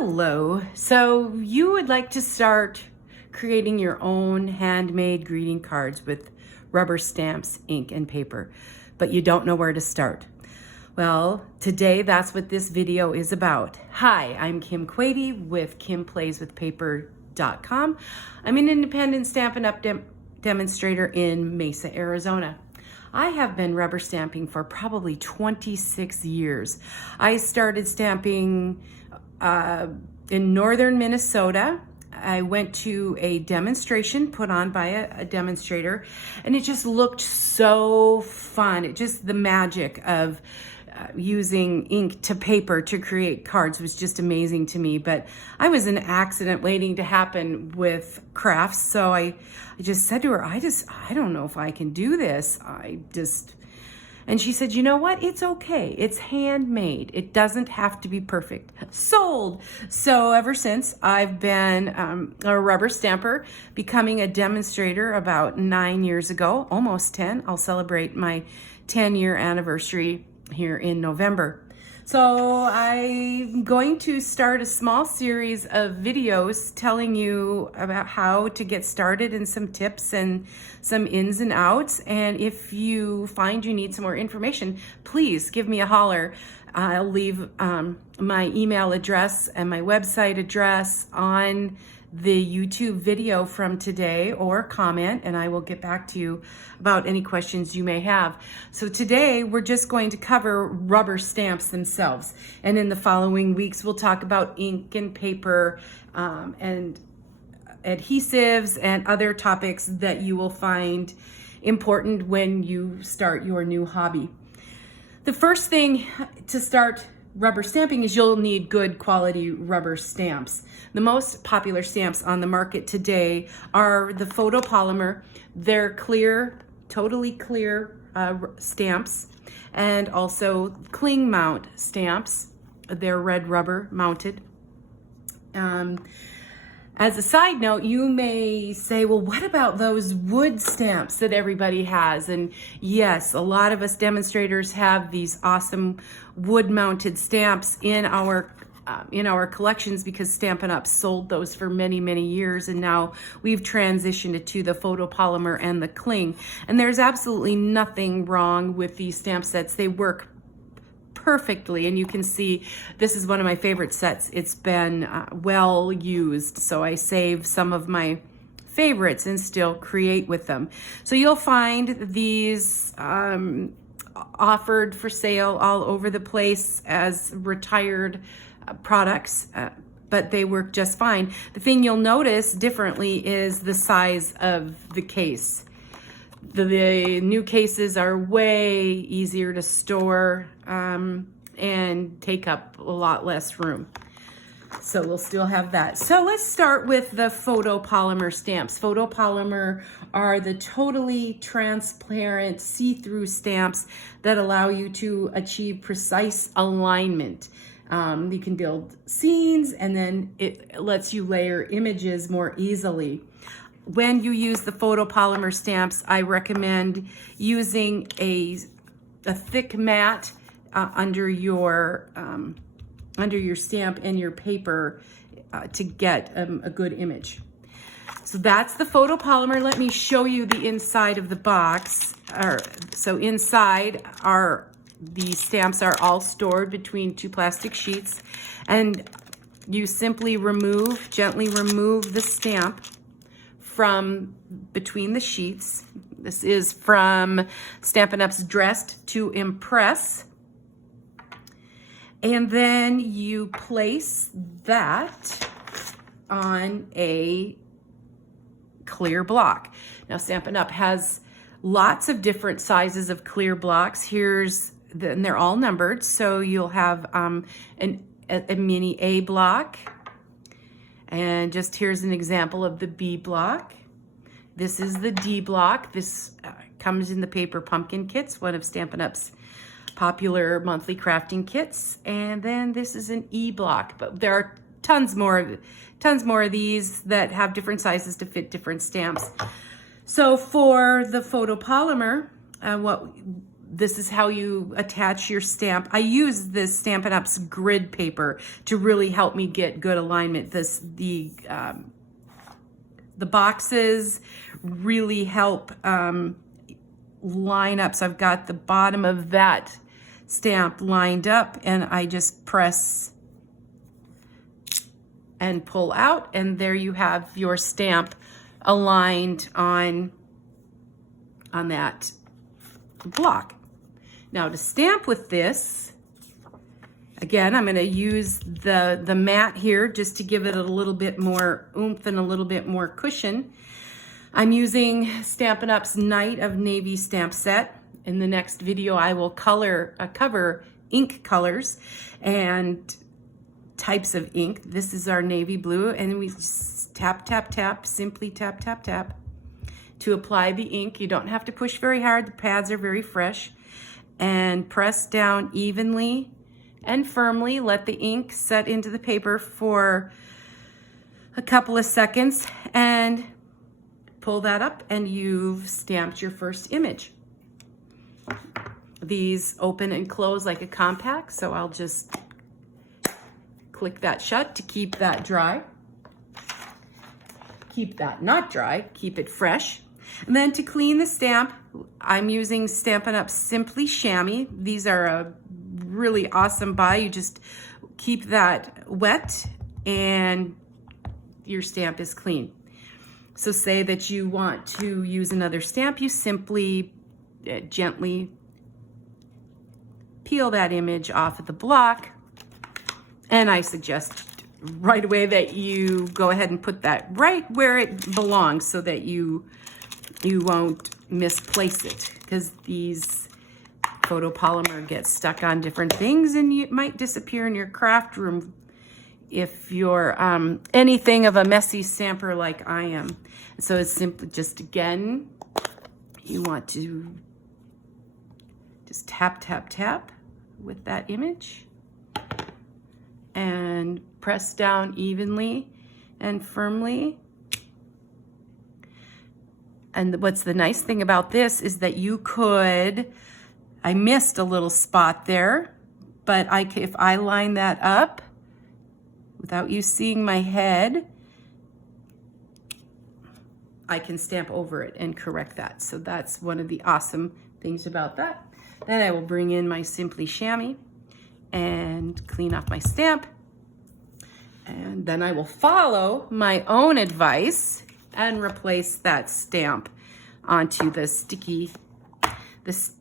Hello. So you would like to start creating your own handmade greeting cards with rubber stamps, ink, and paper, but you don't know where to start. Well, today that's what this video is about. Hi, I'm Kim Quade with KimPlaysWithPaper.com. I'm an independent Stampin' Up demonstrator in Mesa, Arizona. I have been rubber stamping for probably 26 years. I started stamping in northern Minnesota. I went to a demonstration put on by a demonstrator, and it just looked so fun. It just, the magic of using ink to paper to create cards was just amazing to me. But I was an accident waiting to happen with crafts, so I just said to her, I don't know if I can do this. And she said, you know what? It's okay. It's handmade. It doesn't have to be perfect. Sold. So ever since, I've been a rubber stamper, becoming a demonstrator about 9 years ago, almost 10. I'll celebrate my 10-year anniversary here in November. So I'm going to start a small series of videos telling you about how to get started and some tips and some ins and outs. And if you find you need some more information, please give me a holler. I'll leave my email address and my website address on the YouTube video from today, or comment, and I will get back to you about any questions you may have. So today we're just going to cover rubber stamps themselves, and in the following weeks we'll talk about ink and paper and adhesives and other topics that you will find important when you start your new hobby. The first thing to start rubber stamping is you'll need good quality rubber stamps. The most popular stamps on the market today are the Photopolymer. They're clear, totally clear stamps, and also cling mount stamps. They're red rubber mounted. As a side note, you may say, well, what about those wood stamps that everybody has? And yes, a lot of us demonstrators have these awesome wood-mounted stamps in our collections because Stampin' Up sold those for many, many years, and now we've transitioned it to the photopolymer and the cling. And there's absolutely nothing wrong with these stamp sets. They work perfectly, and you can see this is one of my favorite sets. It's been well used, so I save some of my favorites and still create with them. So you'll find these offered for sale all over the place as retired products, but they work just fine. The thing you'll notice differently is the size of the case. The new cases are way easier to store and take up a lot less room. So we'll still have that. So let's start with the photopolymer stamps. Photopolymer are the totally transparent see-through stamps that allow you to achieve precise alignment. You can build scenes, and then it lets you layer images more easily. When you use the photopolymer stamps, I recommend using a thick mat under your stamp and your paper to get a good image. So that's the photopolymer. Let me show you the inside of the box. So inside the stamps are all stored between two plastic sheets, and you simply gently remove the stamp from between the sheets. This is from Stampin' Up's Dressed to Impress. And then you place that on a clear block. Now Stampin' Up has lots of different sizes of clear blocks. And they're all numbered, so you'll have a mini A block. And just here's an example of the B block. This is the D block. This comes in the paper pumpkin kits, one of Stampin' Up's popular monthly crafting kits. And then this is an E block, but there are tons more of these that have different sizes to fit different stamps. So for the photopolymer, this is how you attach your stamp. I use this Stampin' Up's grid paper to really help me get good alignment. The boxes really help line up. So I've got the bottom of that stamp lined up, and I just press and pull out, and there you have your stamp aligned on that block. Now to stamp with this, again, I'm going to use the mat here just to give it a little bit more oomph and a little bit more cushion. I'm using Stampin' Up's Night of Navy stamp set. In the next video, I will cover ink colors and types of ink. This is our navy blue, and we just tap, tap, tap, simply tap, tap, tap to apply the ink. You don't have to push very hard. The pads are very fresh. And press down evenly and firmly. Let the ink set into the paper for a couple of seconds and pull that up, and you've stamped your first image. These open and close like a compact, so I'll just click that shut to keep that dry. Keep that not dry, keep it fresh. And then to clean the stamp, I'm using Stampin' Up Simply Chamois. These are a really awesome buy. You just keep that wet and your stamp is clean. So say that you want to use another stamp, you simply gently peel that image off of the block. And I suggest right away that you go ahead and put that right where it belongs so that you won't misplace it, because these photopolymer gets stuck on different things and it might disappear in your craft room if you're anything of a messy stamper like I am. So it's simply just, again, you want to just tap, tap, tap with that image and press down evenly and firmly. And what's the nice thing about this is that you could, I missed a little spot there, but if I line that up without you seeing my head, I can stamp over it and correct that. So that's one of the awesome things about that. Then I will bring in my Simply Chamois and clean off my stamp. And then I will follow my own advice and replace that stamp onto the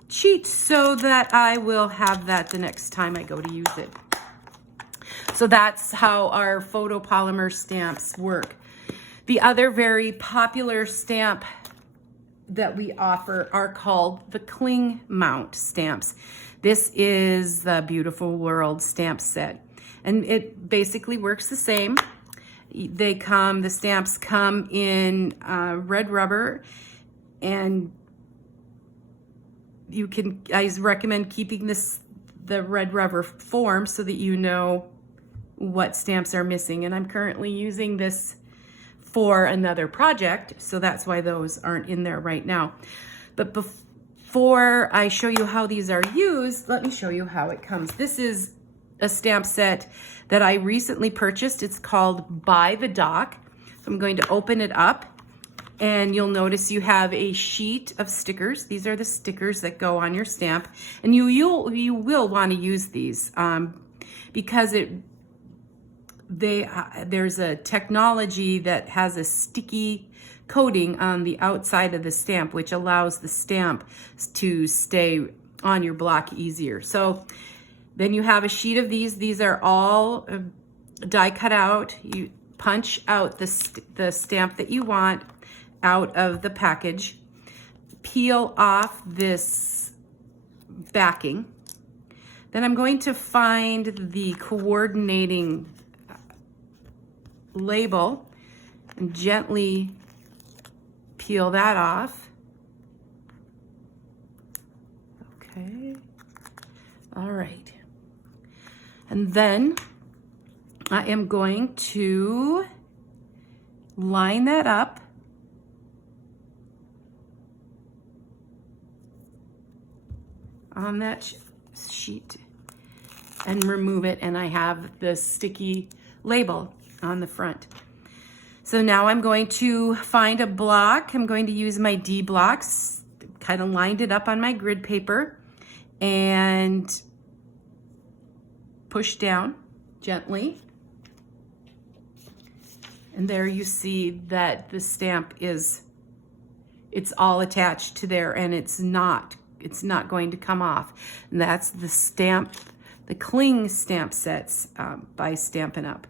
sheet so that I will have that the next time I go to use it. So that's how our photopolymer stamps work. The other very popular stamp that we offer are called the cling mount stamps. This is the Beautiful World stamp set, and it basically works the same. The stamps come in red rubber, and I recommend keeping the red rubber form so that you know what stamps are missing. And I'm currently using this for another project, so that's why those aren't in there right now. But before I show you how these are used, let me show you how it comes. This is a stamp set that I recently purchased. It's called By the Dock. So I'm going to open it up, and you'll notice you have a sheet of stickers. These are the stickers that go on your stamp, and you will want to use these because there's a technology that has a sticky coating on the outside of the stamp, which allows the stamp to stay on your block easier. So then you have a sheet of these. These are all die cut out. You punch out the stamp that you want out of the package, peel off this backing. Then I'm going to find the coordinating label and gently peel that off. Okay. All right. And then I am going to line that up . on that sheet and remove it, and I have the sticky label on the front. So now I'm going to find a block. I'm going to use my D blocks, kind of lined it up on my grid paper, and push down gently. And there you see that the stamp it's all attached to there, and it's not going to come off. And that's the cling stamp sets by Stampin' Up.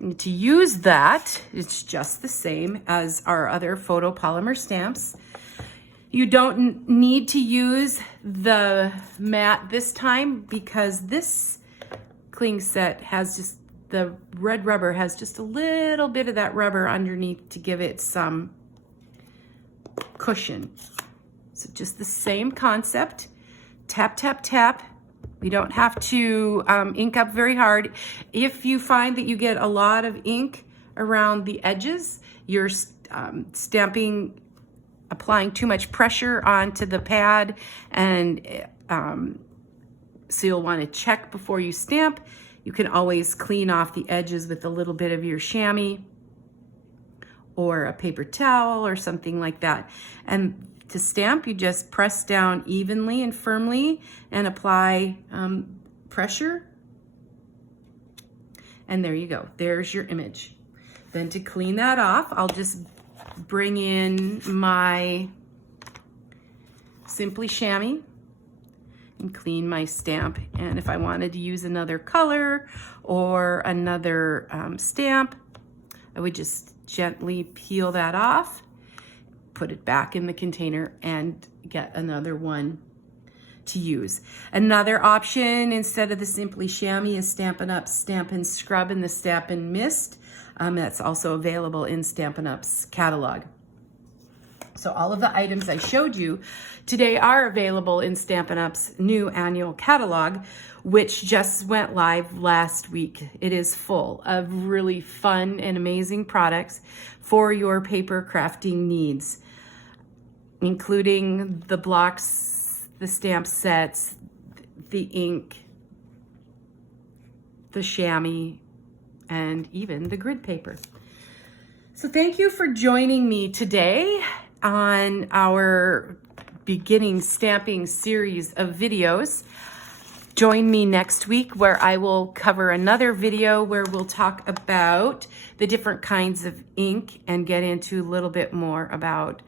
And to use that, it's just the same as our other photopolymer stamps. You don't need to use the mat this time because this cling set has just, the red rubber has just a little bit of that rubber underneath to give it some cushion. So just the same concept. Tap, tap, tap. We don't have to ink up very hard. If you find that you get a lot of ink around the edges, you're applying too much pressure onto the pad, and so you'll want to check before you stamp. You can always clean off the edges with a little bit of your chamois or a paper towel or something like that. And to stamp, you just press down evenly and firmly and apply pressure. And there you go. There's your image. Then to clean that off, I'll just bring in my Simply Chamois and clean my stamp. And if I wanted to use another color or another stamp, I would just gently peel that off, put it back in the container, and get another one to use. Another option instead of the Simply Chamois is Stampin' Up Stampin' Scrub and the Stampin' Mist. That's also available in Stampin' Up's catalog. So all of the items I showed you today are available in Stampin' Up's new annual catalog, which just went live last week. It is full of really fun and amazing products for your paper crafting needs, including the blocks, the stamp sets, the ink, the chamois, and even the grid paper. So thank you for joining me today on our beginning stamping series of videos. Join me next week where I will cover another video where we'll talk about the different kinds of ink and get into a little bit more about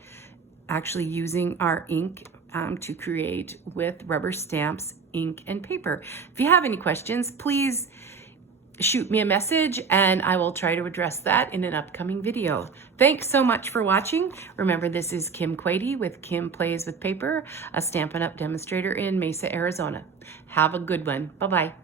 actually using our ink to create with rubber stamps, ink, and paper. If you have any questions, please shoot me a message and I will try to address that in an upcoming video. Thanks so much for watching. Remember, this is Kim Quade with Kim Plays with Paper, a Stampin' Up demonstrator in Mesa, Arizona. Have a good one. Bye-bye.